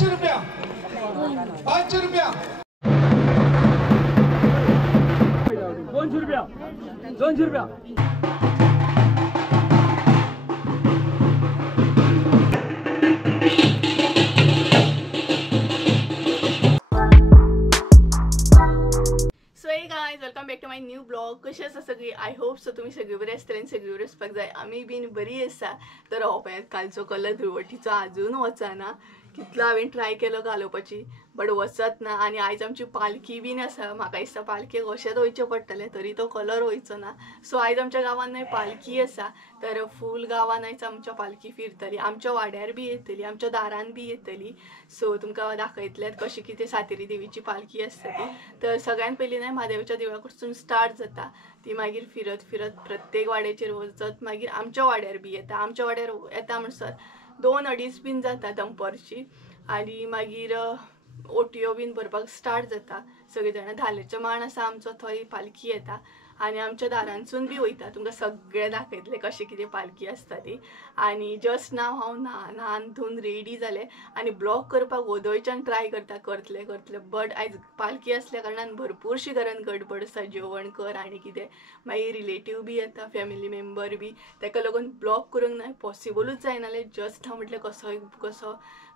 500 रुपया 500 रुपया 200 रुपया 200 रुपया welcome back to my new blog. कशी आसा सगळी? आय होप सो तुम्ही सगळी बरी आसतली आनी सगळी बरी आसपाक जाय. आमी बीन बरी आसा. तर हो पळयात कालचो कलर धुळवटीचो आजून वचना. कितलो हांवें ट्राय केलो घालोवपाची बट वचत ना. आनी आयज आमची पालखी बीन आसा. म्हाका दिसता पालखेक अशेंच वयचें पडटलें तरी तो कलर वयचो ना. सो आयज आमच्या गांवांत न्हय पालखी आसा. तर फूल गांवांत आयज आमच्या पालखी फिरतली. आमच्या वाड्यार बी येतली, आमच्या दारान बी येतली. सो तुमकां दाखयतलें कशी कितें सातेरी देवीची पालखी आसता ती. तर सगळ्यात पयलीं न्हय म्हादेवाच्या देवळा कडसून स्टार्ट जाता. ती मागीर फिरत फिरत प्रत्येक वाड्याचेर वचत मागीर आमच्या वाड्यार बी येता. आमच्या वाड्यार येता म्हणसर 2-2:30 बीन जाता दनपारची. आनी मागीर ओटयो बीन भरपाक स्टार्ट जाता. सगळे जाणां धालेचो मांड आसा आमचो थंय पालखी येता आनी आमच्या दारांसून बी वयता. तुमकां सगळें दाखयतलें कशें कितें पालखी आसता ती. आनी जस्ट नाव हांव न्हान धुवन रेडी जालें आनी ब्लॉग करपाक वोदोळच्यान ट्राय करतलें बट आयज पालखी आसल्या कारणान भरपूरशी घरान गडबड आसा. जेवण कर आनी कितें मागीर रिलेटीव बी येता, फॅमिली मेंबर बी. ताका लागून ब्लॉग करूंक ना पॉसिबलूच जायनालें. जस्ट हांव म्हटलें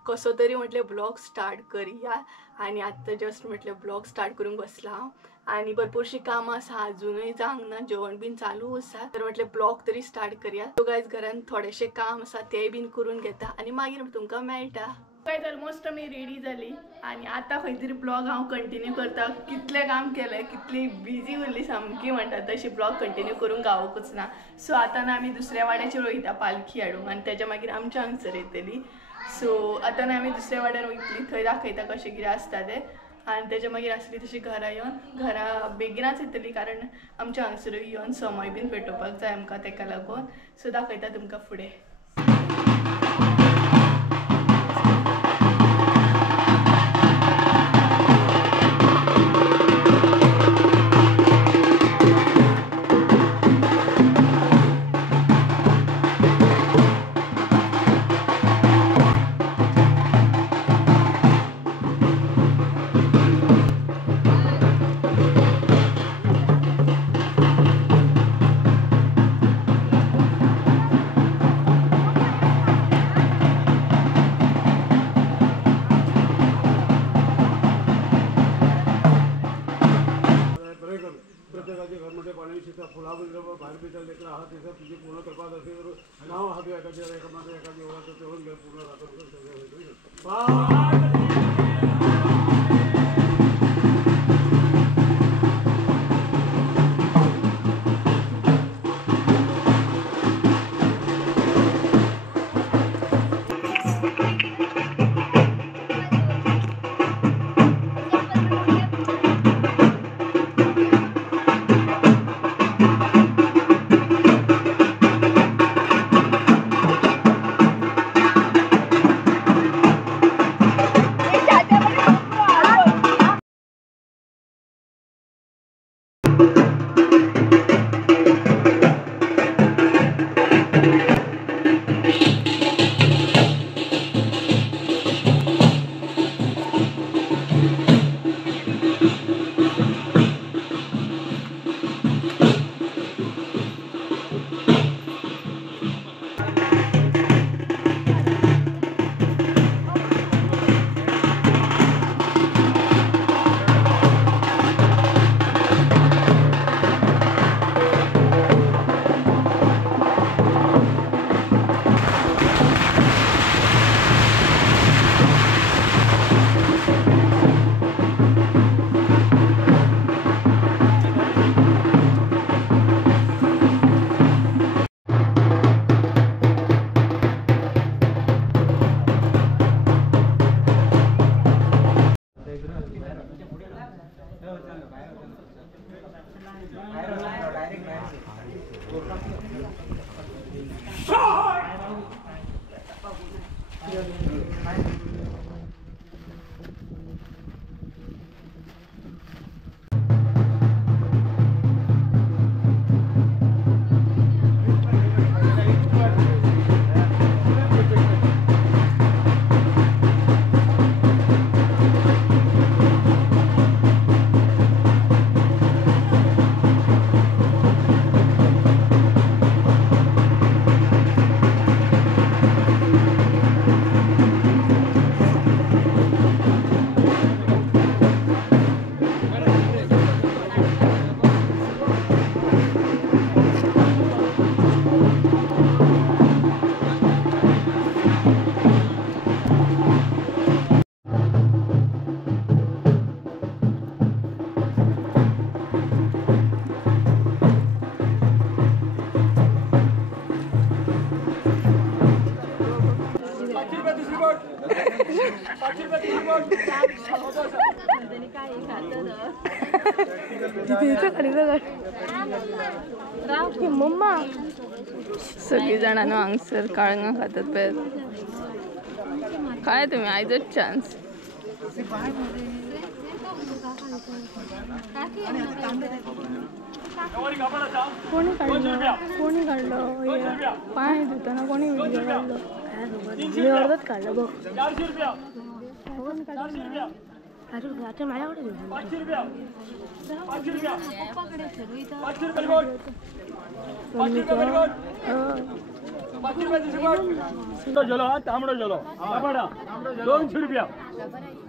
कसो तरी म्हटलें ब्लॉग स्टार्ट करुया. आनी आत्तां जस्ट म्हटलें ब्लॉग स्टार्ट करूंक बसलां हांव. आनी भरपूरशी कामां आसा अजुनूय जावंक ना. जेवण बीन चालू आसा. तर म्हटलें ब्लॉग तरी स्टार्ट करुया. सो गायज घरान थोडेशें काम आसा तें बीन करून घेता आनी मागीर तुमकां मेळटा. गायज ऑलमोस्ट आमी रेडी जाली आनी आतां खंय तरी ब्लॉग हांव कंटिन्यू करता. कितलें काम केलें, कितली बिजी उरली सामकी म्हणटा तशी ब्लॉग कंटिन्यू करूंक गावोकूच ना. सो आतां आमी दुसऱ्या वाड्याचेर वयता पालखी हाडूंक आनी तेच्या मागीर आमच्या हांगसर येतली. सो आतां आमी दुसऱ्या वाड्यार वयतली. थंय दाखयता कशें कितें आसता तें. आनी तेच्या मागीर आसली तशी घरा येवन घरा बेगिनाच येतली कारण आमच्या हांगसरूय येवन समय बीन पेटोवपाक जाय आमकां. ताका लागून सो दाखयता तुमकां फुडें. बाहेर भेटायला लेकर आहात त्याचा तुझी पूर्ण कृपा असेल नाव हा एखादी ओळख तेवढून घ्या पूर्ण मम्मा सगळी जणांना हांगसर काळंगा खातात पळय काय तुम्ही आयजोच चान्स कोणी काढलं पाय धुताना कोणी व्हिडिओ काढलं मी अर्धच काढलं बघ तांबडा झालो 200 रुपया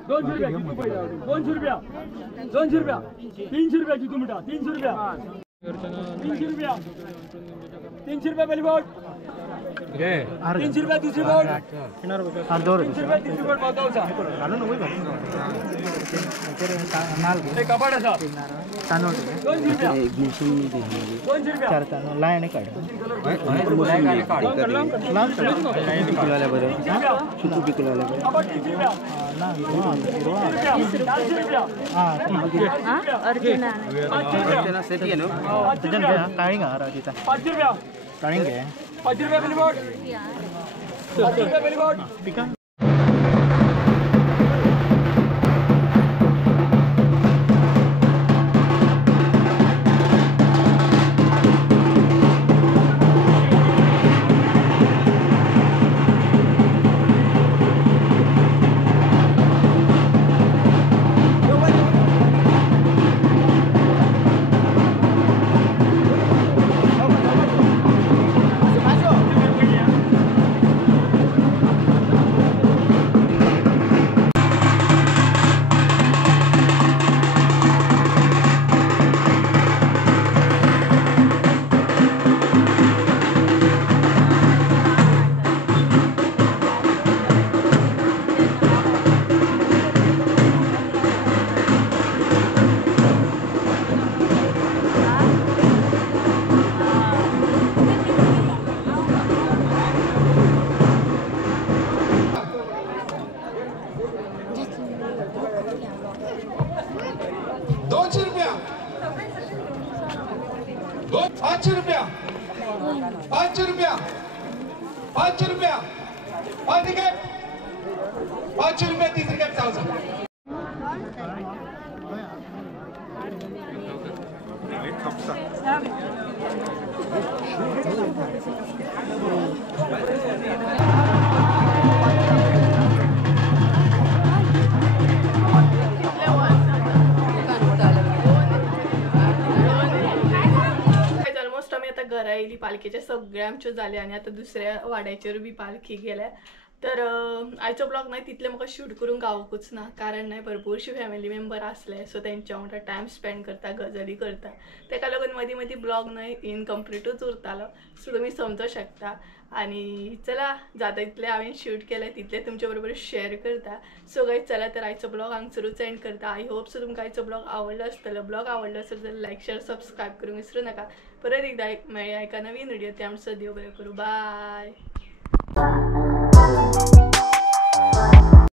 200 रुपया 200 रुपया 200 रुपया 300 रुपया किती मिठा 300 रुपया 300 रुपया 300 रुपया पहली बोट 300 रुपया दूसरी बोट 300 रुपया तीसरी बोट बताओ सा कपाड़ा सा 200 रुपया 200 रुपया लाईन काढ घरा येयली पालखेचे सगळे आमच्यो जाले आनी आतां दुसऱ्या वाड्याचेर बी पालखी गेल्या तर आयचो ब्लॉग नाही तितले म्हाका शूट करून गावकूच ना कारण नाही भरपूरशी फॅमिली मेंबर आसले सो तेंच्या वांगडा टायम स्पेंड करता गजाली करता तेका लागून मदीं मदीं ब्लॉग नाही इनकम्प्लीटूच उरतालो सो तुमी समजूं शकता आणि चला जाता तितले हांवें शूट केले तितले तुमच्या बरोबर शेअर करता सो गायज चला तर आयचो ब्लॉग हांगसरूच एंड करता आय होप सो तुमकां आयचो ब्लॉग आवडलो आसतलो ब्लॉग आवडलो आसत जाल्यार लायक शेअर सबस्क्राईब करूंक विसरू नका परत एकदा मेळया एका नवीन व्हिडिओ त्या आमचो देव बरें करूं बाय